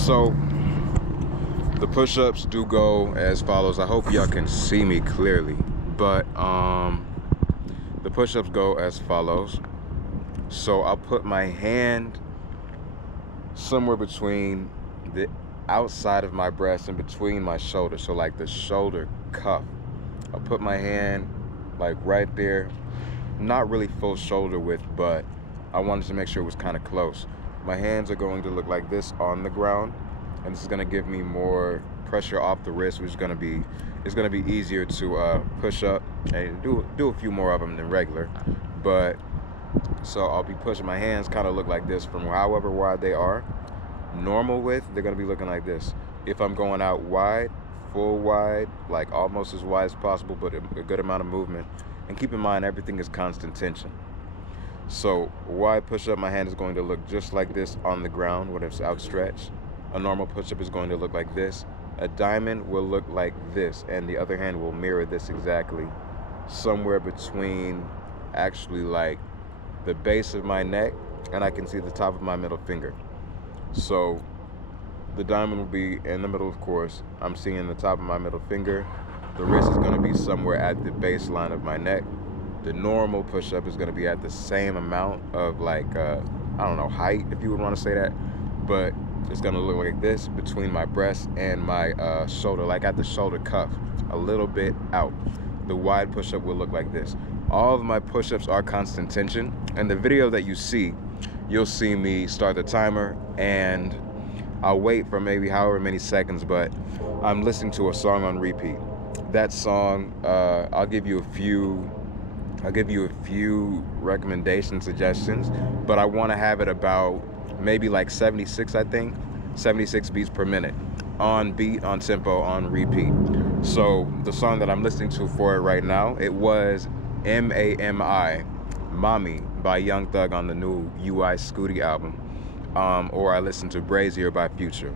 So the push-ups do go as follows. I hope y'all can see me clearly, but the push-ups go as follows. So I'll put my hand somewhere between the outside of my breast and between my shoulders, so like the shoulder cuff. I'll put my hand like right there, not really full shoulder width, but I wanted to make sure it was kind of close. My hands are going to look like this on the ground, and this is going to give me more pressure off the wrist, which is going to be easier to push up and do a few more of them than regular. But so I'll be pushing, my hands kind of look like this from however wide they are. Normal width, they're going to be looking like this. If I'm going out wide, full wide, like almost as wide as possible, but a good amount of movement. And keep in mind, everything is constant tension. So wide push-up, my hand is going to look just like this on the ground when it's outstretched. A normal push-up is going to look like this. A diamond will look like this, and the other hand will mirror this exactly. Somewhere between actually like the base of my neck, and I can see the top of my middle finger. So the diamond will be in the middle, of course. I'm seeing the top of my middle finger. The wrist is going to be somewhere at the baseline of my neck. The normal push-up is going to be at the same amount of like, I don't know, height, if you would want to say that. But it's going to look like this between my breast and my shoulder, like at the shoulder cuff, a little bit out. The wide push-up will look like this. All of my push-ups are constant tension. And the video that you see, you'll see me start the timer, and I'll wait for maybe however many seconds, but I'm listening to a song on repeat. That song, I'll give you a few recommendation suggestions, but I want to have it about maybe like 76, I think, 76 beats per minute, on beat, on tempo, on repeat. So the song that I'm listening to for it right now, it was Mami, Mami by Young Thug on the new UI Scooty album, or I listened to Brazzier by Future.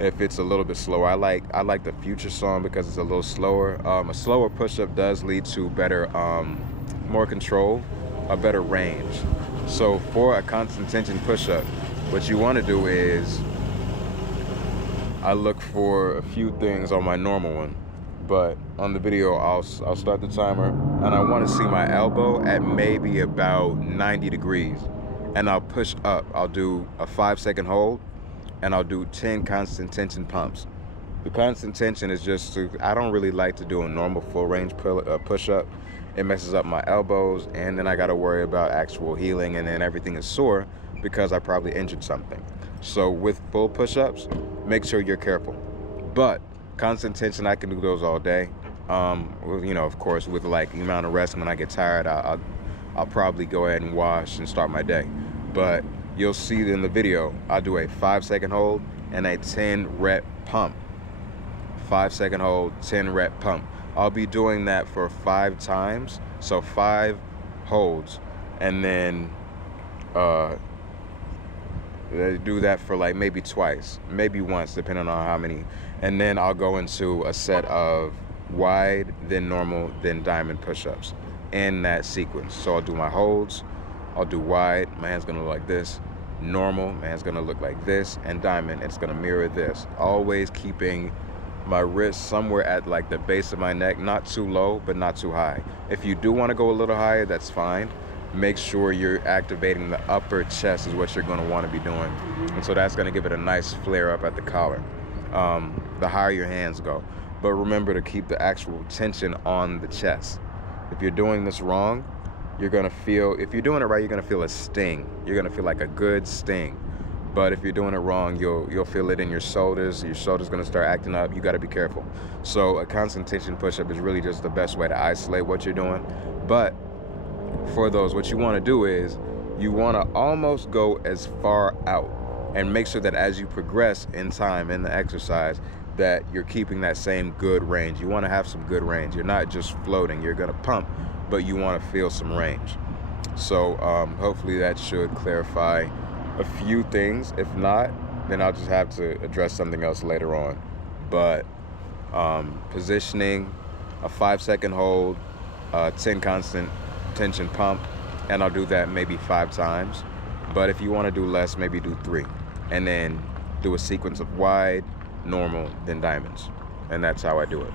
If it's a little bit slower, I like the Future song because it's a little slower. A slower push-up does lead to better, more control, a better range. So for a constant tension push-up, what you want to do is, I look for a few things on my normal one, but on the video I'll start the timer, and I want to see my elbow at maybe about 90 degrees, and I'll push up. I'll do a 5-second hold, and I'll do 10 constant tension pumps. The constant tension is just I don't really like to do a normal full range push-up. It messes up my elbows, and then I got to worry about actual healing, and then everything is sore because I probably injured something. So with full push-ups, make sure you're careful. But constant tension, I can do those all day. You know, of course, with like the amount of rest, when I get tired, I'll probably go ahead and wash and start my day. But you'll see in the video, I'll do a 5-second hold and a 10-rep pump. 5-second hold, 10-rep pump. I'll be doing that for 5 times, so 5 holds, and then do that for like maybe twice, maybe once, depending on how many. And then I'll go into a set of wide, then normal, then diamond push-ups in that sequence. So I'll do my holds, I'll do wide, my hand's gonna look like this. Normal, my hand's gonna look like this. And diamond, it's gonna mirror this. Always keeping my wrist somewhere at like the base of my neck, not too low, but not too high. If you do wanna go a little higher, that's fine. Make sure you're activating the upper chest is what you're gonna wanna be doing. And so that's gonna give it a nice flare up at the collar, the higher your hands go. But remember to keep the actual tension on the chest. If you're doing this wrong, you're gonna feel, if you're doing it right, you're gonna feel a sting. You're gonna feel like a good sting. But if you're doing it wrong, you'll feel it in your shoulders. Your shoulders gonna start acting up. You gotta be careful. So a constant tension push-up is really just the best way to isolate what you're doing. But for those, what you wanna do is, you wanna almost go as far out, and make sure that as you progress in time in the exercise, that you're keeping that same good range. You wanna have some good range. You're not just floating, you're gonna pump, but you wanna feel some range. So hopefully that should clarify a few things. If not, then I'll just have to address something else later on. But positioning, a 5-second hold, 10 constant tension pump, and I'll do that maybe 5 times. But if you want to do less, maybe do 3. And then do a sequence of wide, normal, then diamonds. And that's how I do it.